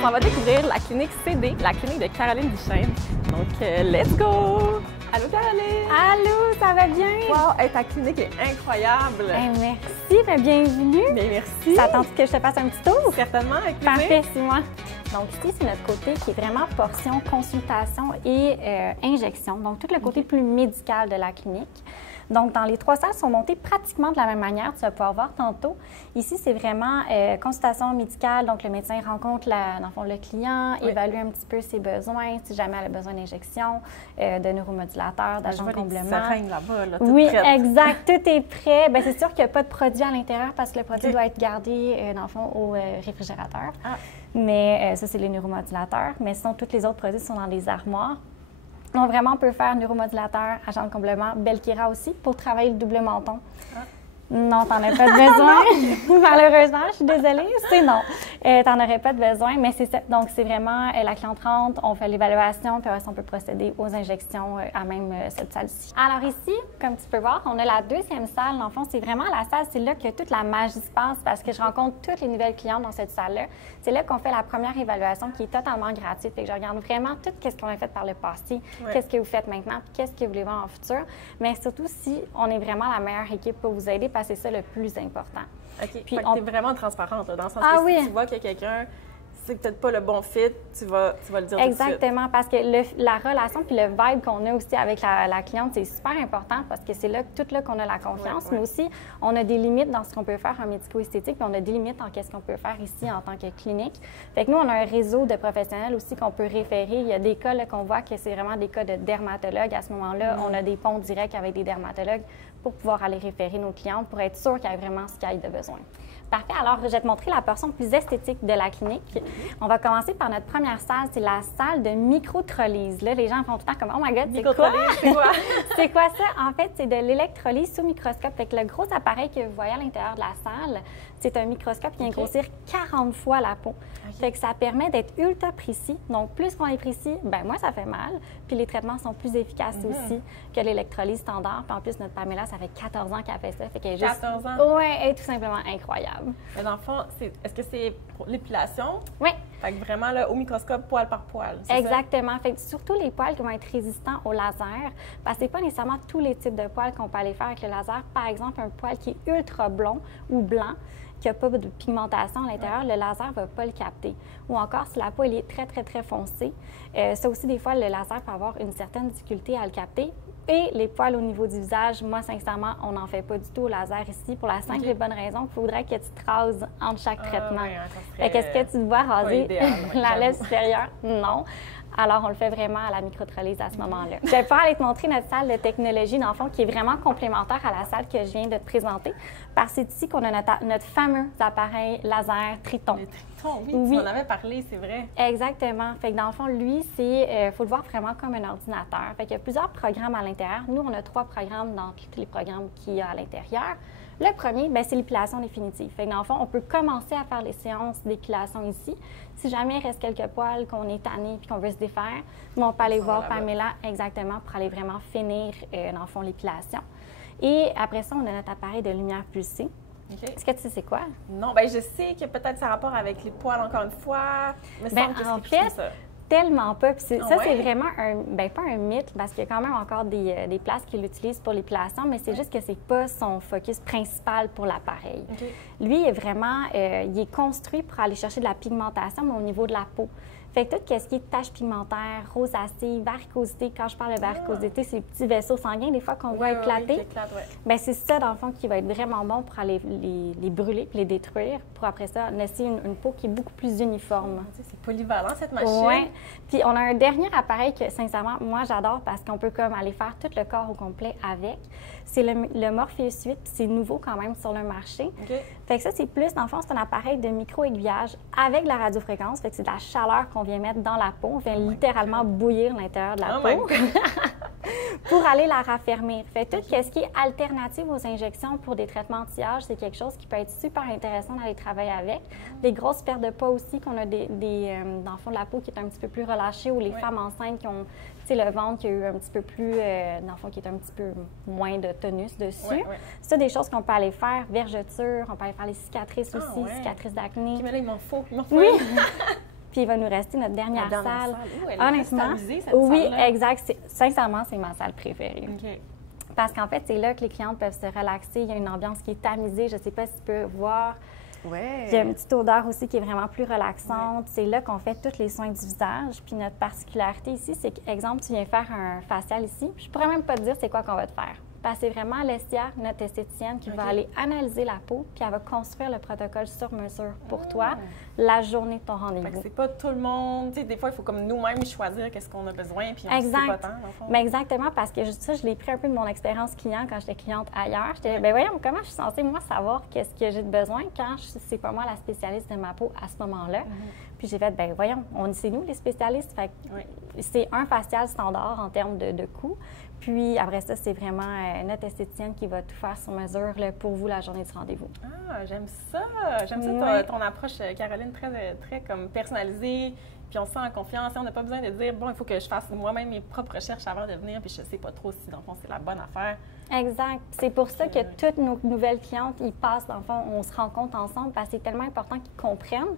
s'en va découvrir la clinique CD, la clinique de Caroline Duchesne. Donc, let's go! Allô, Caroline! Allô, ça va bien? Wow, hey, ta clinique est incroyable! Merci, bienvenue! Bien, merci! Ça tente que je te fasse un petit tour? Certainement, avec plaisir! Parfait, c'est moi! Donc ici, c'est notre côté qui est vraiment portion consultation et injection, donc tout le côté plus médical de la clinique. Donc, dans les 3 salles sont montées pratiquement de la même manière, tu vas pouvoir voir tantôt. Ici, c'est vraiment consultation médicale, donc le médecin rencontre dans le fond, le client, évalue un petit peu ses besoins, si jamais elle a besoin d'injection, de neuromodulateurs, d'agents de comblement. Là-bas, là, oui, exact, tout est prêt. Bien, c'est sûr qu'il n'y a pas de produit à l'intérieur parce que le produit doit être gardé, dans le fond, au réfrigérateur. Ah. Mais ça, c'est les neuromodulateurs. Mais sinon, tous les autres produits sont dans des armoires. Donc, vraiment, on peut faire neuromodulateur, agent de comblement, Belkira aussi, pour travailler le double menton. Ah. Non, t'en as pas de besoin. Malheureusement, je suis désolée. C'est non. T'en aurais pas de besoin, mais c'est ça. Donc, c'est vraiment la cliente rentre, on fait l'évaluation, puis après, on peut procéder aux injections à même cette salle-ci. Alors ici, comme tu peux voir, on a la 2e salle. Dans le fond, c'est vraiment la salle, c'est là que toute la magie se passe parce que je rencontre toutes les nouvelles clientes dans cette salle-là. C'est là qu'on fait la première évaluation qui est totalement gratuite. Fait que je regarde vraiment tout ce qu'on a fait par le passé, qu'est-ce que vous faites maintenant, puis qu'est-ce que vous voulez voir en futur. Mais surtout, si on est vraiment la meilleure équipe pour vous aider, c'est ça le plus important. OK. Puis tu es vraiment transparente, là, dans le sens que si tu vois qu'il y a quelqu'un, c'est peut-être pas le bon fit, tu vas le dire tout de suite. Exactement, parce que la relation puis le vibe qu'on a aussi avec la cliente, c'est super important parce que c'est là qu'on a la confiance, mais aussi on a des limites dans ce qu'on peut faire en médico-esthétique, puis on a des limites en qu'est-ce qu'on peut faire ici en tant que clinique. Fait que nous, on a un réseau de professionnels aussi qu'on peut référer. Il y a des cas qu'on voit que c'est vraiment des cas de dermatologues. À ce moment-là, on a des ponts directs avec des dermatologues pour pouvoir aller référer nos clientes pour être sûr qu'il y a vraiment ce qu'il y a de besoin. Parfait. Alors, je vais te montrer la portion plus esthétique de la clinique. On va commencer par notre première salle, c'est la salle de microtrolyse. Là, les gens font tout le temps comme « Oh my God, c'est quoi? » C'est quoi? C'est quoi ça? En fait, c'est de l'électrolyse sous microscope. Fait que le gros appareil que vous voyez à l'intérieur de la salle, c'est un microscope qui vient grossir 40 fois la peau. Fait que ça permet d'être ultra précis. Donc, plus qu'on est précis, bien, moins ça fait mal. Puis les traitements sont plus efficaces aussi que l'électrolyse standard. Puis en plus, notre Pamela, ça fait 14 ans qu'elle fait ça. Fait qu'elle est juste... 14 ans? Oui, elle est tout simplement incroyable. Mais dans le fond, est-ce que c'est pour l'épilation? Oui. Fait que vraiment, là, au microscope, poil par poil, exactement. Ça? Fait que surtout les poils qui vont être résistants au laser, parce que c'est pas nécessairement tous les types de poils qu'on peut aller faire avec le laser. Par exemple, un poil qui est ultra blond ou blanc, qui n'a pas de pigmentation à l'intérieur, le laser ne va pas le capter. Ou encore, si la peau elle est très, très, très foncée, ça aussi, des fois, le laser peut avoir une certaine difficulté à le capter. Et les poils au niveau du visage, moi, sincèrement, on n'en fait pas du tout au laser ici pour la simple et bonne raison qu'il faudrait que tu te rases entre chaque traitement. Qu'est-ce que tu te vois raser la lèvre supérieure? Non. Alors, on le fait vraiment à la microtrolyse à ce moment-là. Je vais pouvoir aller te montrer notre salle de technologie, dans le fond, qui est vraiment complémentaire à la salle que je viens de te présenter. Parce que c'est ici qu'on a notre fameux appareil laser Triton. Le Triton, oui, tu en avais parlé, c'est vrai. Exactement. Fait que dans le fond, lui, faut le voir vraiment comme un ordinateur. Fait qu'il y a plusieurs programmes à l'intérieur. Nous, on a 3 programmes dans tous les programmes qu'il y a à l'intérieur. Le premier, c'est l'épilation définitive. Fait que dans le fond, on peut commencer à faire les séances d'épilation ici. Si jamais il reste quelques poils, qu'on est tanné et qu'on veut se défaire, on peut aller voir Pamela exactement pour aller vraiment finir, dans le fond, l'épilation. Et après ça, on a notre appareil de lumière pulsée. Est-ce que tu sais c'est quoi? Non, bien je sais que peut-être ça a rapport avec les poils encore une fois. Mais en fait, tellement pas. Puis c'est vraiment pas un mythe parce qu'il y a quand même encore des places qui l'utilisent pour l'épilation, mais c'est juste que c'est pas son focus principal pour l'appareil. Lui, il est vraiment, il est construit pour aller chercher de la pigmentation, mais au niveau de la peau. Fait que tout ce qui est taches pigmentaires, rosacée, varicosité, quand je parle de varicosité, c'est les petits vaisseaux sanguins des fois qu'on voit éclater. C'est ça, dans le fond, qui va être vraiment bon pour aller les brûler puis les détruire, pour après ça laisser une peau qui est beaucoup plus uniforme. C'est polyvalent, cette machine. Oui. Puis on a un dernier appareil que, sincèrement, moi, j'adore parce qu'on peut comme aller faire tout le corps au complet avec. C'est le Morpheus 8, c'est nouveau quand même sur le marché. Fait que ça, c'est plus, dans le fond, c'est un appareil de micro-aiguillage avec la radiofréquence. Fait que c'est de la chaleur qu'on vient mettre dans la peau. On vient littéralement bouillir l'intérieur de la peau pour aller la raffermir. Fait tout ce qui est alternative aux injections pour des traitements anti-âge, c'est quelque chose qui peut être super intéressant d'aller travailler avec. Des grosses pertes de poids aussi, qu'on a dans le fond de la peau qui est un petit peu plus relâchée, ou les femmes enceintes qui ont le ventre qui a eu un petit peu plus, dans le fond, qui est un petit peu moins de tonus dessus. C'est des choses qu'on peut aller faire, vergetures, on peut aller faire les cicatrices aussi, cicatrices d'acné. Mais là, il m'en faut. Oui! Puis il va nous rester notre dernière salle. Honnêtement, oui, exact. Sincèrement, c'est ma salle préférée. Okay. Parce qu'en fait, c'est là que les clientes peuvent se relaxer. Il y a une ambiance qui est tamisée. Je ne sais pas si tu peux voir. Ouais. Il y a une petite odeur aussi qui est vraiment plus relaxante. Ouais. C'est là qu'on fait tous les soins du visage. Puis notre particularité ici, c'est qu'exemple, tu viens faire un facial ici. Je pourrais même pas te dire c'est quoi qu'on va te faire. Parce que c'est vraiment Alessia, notre esthéticienne, qui va aller analyser la peau, puis elle va construire le protocole sur mesure pour toi la journée de ton rendez-vous. C'est pas tout le monde. Tu sais, des fois, il faut comme nous-mêmes choisir qu'est-ce qu'on a besoin, puis on ne sait pas tant, dans le fond. Mais exactement, parce que ça, je l'ai pris un peu de mon expérience client quand j'étais cliente ailleurs. J'étais, ben voyons, comment je suis censée, moi, savoir qu'est-ce que j'ai de besoin quand c'est pas moi la spécialiste de ma peau à ce moment-là. Puis j'ai fait, ben voyons, c'est nous les spécialistes. Fait c'est un facial standard en termes de coût. Puis après ça, c'est vraiment notre esthéticienne qui va tout faire sur mesure là, pour vous la journée du rendez-vous. Ah, j'aime ça! J'aime ça ton approche, Caroline, très comme personnalisée. Puis on se sent en confiance. On n'a pas besoin de dire, bon, il faut que je fasse moi-même mes propres recherches avant de venir, puis je ne sais pas trop si, dans le fond, c'est la bonne affaire. Exact. C'est pour ça que toutes nos nouvelles clientes, ils passent, dans le fond, on se rencontre ensemble, parce que c'est tellement important qu'ils comprennent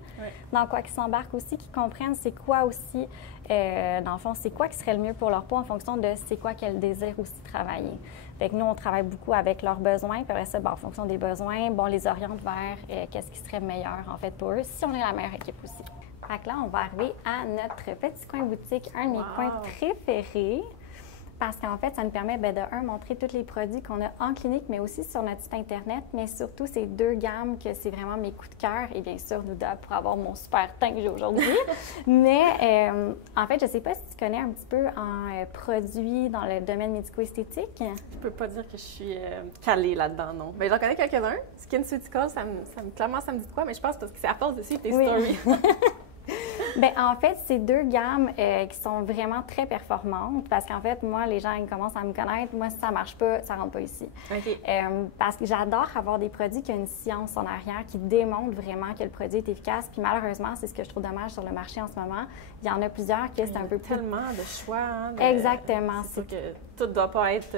dans quoi ils s'embarquent aussi, qu'ils comprennent c'est quoi aussi, dans le fond, c'est quoi qui serait le mieux pour leur peau en fonction de c'est quoi qu'elles désirent aussi travailler. Fait que nous, on travaille beaucoup avec leurs besoins, puis après ça, en fonction des besoins, on les oriente vers qu'est-ce qui serait meilleur, en fait, pour eux, si on est la meilleure équipe aussi. Fait que là, on va arriver à notre petit coin boutique, un de mes coins préférés, parce qu'en fait, ça nous permet de montrer tous les produits qu'on a en clinique, mais aussi sur notre site Internet, mais surtout ces deux gammes que c'est vraiment mes coups de cœur, et bien sûr, Nouda, pour avoir mon super teint que j'ai aujourd'hui. Mais en fait, je ne sais pas si tu connais un petit peu en produits dans le domaine médico-esthétique. Je peux pas dire que je suis calée là-dedans, non. Mais j'en connais quelques-uns. SkinCeuticals, clairement, ça me dit de quoi, mais je pense parce que c'est à force de suivre tes stories. Bien, en fait, c'est deux gammes qui sont vraiment très performantes parce qu'en fait, moi, les gens ils commencent à me connaître. Moi, si ça ne marche pas, ça ne rentre pas ici. Okay. Parce que j'adore avoir des produits qui ont une science en arrière, qui démontrent vraiment que le produit est efficace. Puis malheureusement, c'est ce que je trouve dommage sur le marché en ce moment. Il y en a plusieurs qui c'est un peu plus... tellement de choix. Hein, Exactement. C'est que tout ne doit pas être...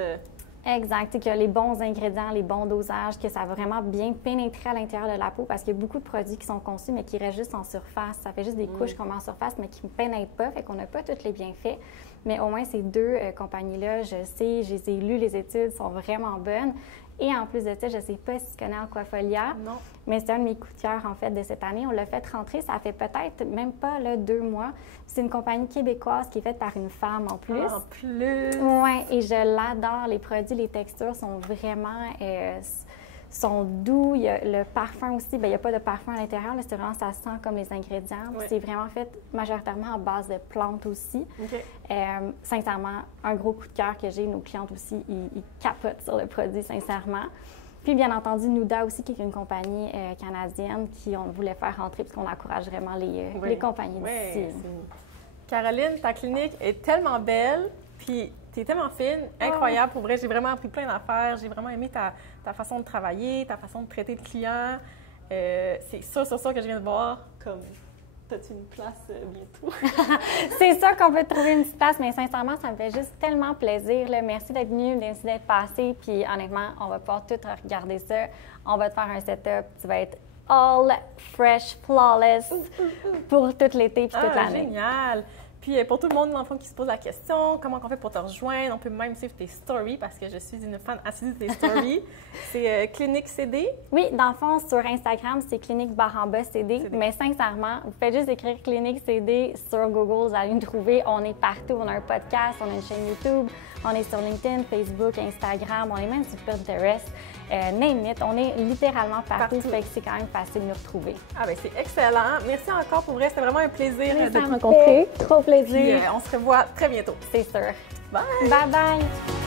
Exact, qu'il y a les bons ingrédients, les bons dosages, que ça va vraiment bien pénétrer à l'intérieur de la peau parce qu'il y a beaucoup de produits qui sont conçus mais qui restent juste en surface. Ça fait juste des couches qu'on met en surface mais qui ne pénètrent pas, fait qu'on n'a pas tous les bienfaits. Mais au moins, ces deux compagnies-là, je sais, je les ai lues, les études sont vraiment bonnes. Et en plus de ça, je ne sais pas si tu connais Aquafolia, mais c'est un de mes coups de cœur, en fait, de cette année. On l'a fait rentrer, ça fait peut-être même pas 2 mois. C'est une compagnie québécoise qui est faite par une femme en plus. En plus! Oui, et je l'adore. Les produits, les textures sont vraiment... sont doux. Il y a le parfum aussi. Bien, il n'y a pas de parfum à l'intérieur. C'est vraiment, ça sent comme les ingrédients. Ouais. C'est vraiment fait majoritairement à base de plantes aussi. Okay. Sincèrement, un gros coup de cœur que j'ai. Nos clientes aussi, ils capotent sur le produit, sincèrement. Puis, bien entendu, Nouda aussi, qui est une compagnie canadienne qui on voulait faire rentrer parce qu'on encourage vraiment les compagnies d'ici. Caroline, ta clinique est tellement belle, puis tu es tellement fine, incroyable. Pour vrai, j'ai vraiment appris plein d'affaires. J'ai vraiment aimé ta façon de travailler, ta façon de traiter le client. C'est sûr que je viens de voir comme... As-tu une place bientôt? C'est sûr qu'on peut trouver une petite place, mais sincèrement, ça me fait juste tellement plaisir. Là. Merci d'être venu, merci d'être passé. Puis honnêtement, on va pouvoir tout regarder ça. On va te faire un setup. Tu vas être all fresh, flawless pour tout l'été puis toute l'année. Génial! Puis pour tout le monde, dans le fond, qui se pose la question, comment on fait pour te rejoindre? On peut même suivre tes stories parce que je suis une fan assidue de tes stories. C'est Clinique CD? Oui, dans le fond, sur Instagram, c'est Clinique _ CD. Mais sincèrement, vous faites juste écrire Clinique CD sur Google, vous allez nous trouver. On est partout. On a un podcast, on a une chaîne YouTube, on est sur LinkedIn, Facebook, Instagram, on est même sur Pinterest. Name it, on est littéralement partout. Fait que c'est quand même facile de nous retrouver. Ah ben c'est excellent. Merci encore pour vrai. C'était vraiment un plaisir de te rencontrer. Trop plaisir. Puis, on se revoit très bientôt. C'est sûr. Bye! Bye bye!